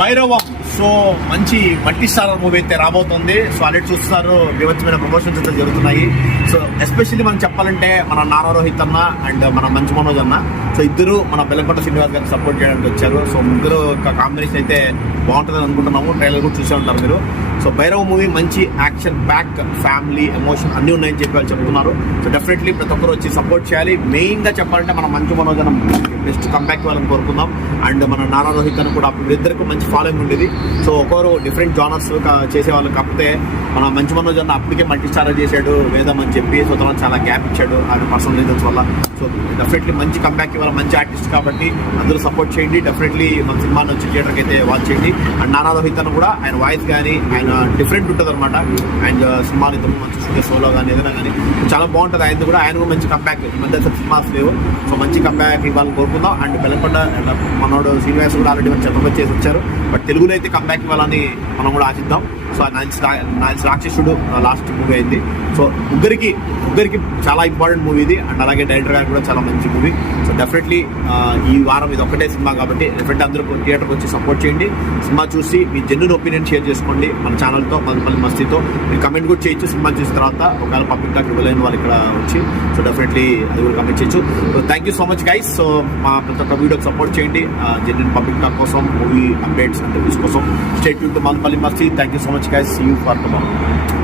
Bhairavam. So మంచి multi starrer movie అయితే రాబోతుంది. సో ఆల్రెడీ చూస్తున్నారు, వివచ్చమైన ప్రమోషన్స్ అయితే జరుగుతున్నాయి. సో ఎస్పెషల్లీ మనం చెప్పాలంటే మన నారా రోహిత్ అన్న అండ్ మన మంచు మనోజ్ అన్న, సో ఇద్దరు మన బెల్లంకొండ శ్రీనివాస్ గారిని సపోర్ట్ చేయడానికి వచ్చారు. సో ముగ్గురు కాంబినేషన్ అయితే బాగుంటుందని అనుకుంటున్నాము. ట్రైలర్ కూడా చూసే ఉంటారు మీరు. సో భైరవ మూవీ మంచి యాక్షన్ బ్యాక్, ఫ్యామిలీ, ఎమోషన్ అన్నీ ఉన్నాయని చెప్పి వాళ్ళు చెప్తున్నారు. సో డెఫినెట్లీ ప్రతి ఒక్కరు వచ్చి సపోర్ట్ చేయాలి. మెయిన్గా చెప్పాలంటే మన మంచు మనోజ్ అన్న బెస్ట్ కంబ్యాక్ వాళ్ళని కోరుకుందాం. అండ్ మన నారా రోహిత్ అని కూడా ఇద్దరికి మంచి ఫాలోయింగ్ ఉండేది. సో ఒకరు డిఫరెంట్ జానర్స్ చేసేవాళ్ళు. కాకపోతే మన మంచు మనోజ్ అన్న అప్పటికే మల్టీ స్టారర్ చేశాడు వేదం అని చెప్పి. సో తర్వాత చాలా గ్యాప్ ఇచ్చాడు ఆయన పర్సనల్ రీజన్స్ వల్ల. సో డెఫినెట్లీ మంచి కంబ్యాక్ ఇవ్వాలి, మంచి ఆర్టిస్ట్ కాబట్టి అందరూ సపోర్ట్ చేయండి. డెఫినెట్లీ మన సినిమాని వచ్చి థియేటర్కి అయితే వాచ్ చేయండి. అండ్ నారా రోహిత్ అన్న కూడా ఆయన వాయిస్ కానీ ఆయన డిఫరెంట్ ఉంటుంది అనమాట. అండ్ సినిమాలు ఇద్దరు మంచి స్టూడియో సోలో కానీ ఏదైనా కానీ చాలా బాగుంటుంది. ఆయన కూడా మంచి కంబ్యాక్. ఈ మధ్య సినిమాస్ లేవు. సో మంచి కంబ్యాక్ ఇవ్వాలని కోరుకుందాం. అండ్ బెల్లంకొండ మనోడు శ్రీనివాస్ కూడా ఆల్రెడీ మనం చెప్పబడి చేసి వచ్చారు. బట్ తెలుగులో అయితే కంబ్యాక్ ఇవ్వాలని మనం కూడా ఆశిద్దాం. సో రాక్షసుడు లాస్ట్ మూవీ అయింది. సో ముగ్గురికి చాలా ఇంపార్టెంట్ మూవీ ఇది. అండ్ అలాగే డైరెక్టర్ గారు కూడా చాలా మంచి మూవీ. సో డెఫినెట్లీ ఈ వారం ఇది ఒకటే సినిమా కాబట్టి డెఫినెట్లీ అందరూ థియేటర్కి వచ్చి సపోర్ట్ చేయండి. సినిమా చూసి మీ జెన్యూన్ ఒపీనియన్ షేర్ చేసుకోండి మన ఛానల్తో, మళ్ళీ మస్తీతో. మీరు కమెంట్ కూడా చేయొచ్చు సినిమా చూసిన తర్వాత. ఒకవేళ పబ్లిక్ టాక్ ఇవ్వలేని వాళ్ళు ఇక్కడ వచ్చి సో డెఫినెట్లీ అది కూడా కమెంట్ చేయొచ్చు. So thank you so much guys. So మా ప్రతి ఒక్క వీడియోకి సపోర్ట్ చేయండి. జెన్యూన్ పబ్లిక్ టాక్ కోసం, మూవీ అప్డేట్స్ అండ్ రివ్యూస్ కోసం స్టే ట్యూన్ టు మళ్ళీ మస్తీ. Thank you so much guys. See you for tomorrow.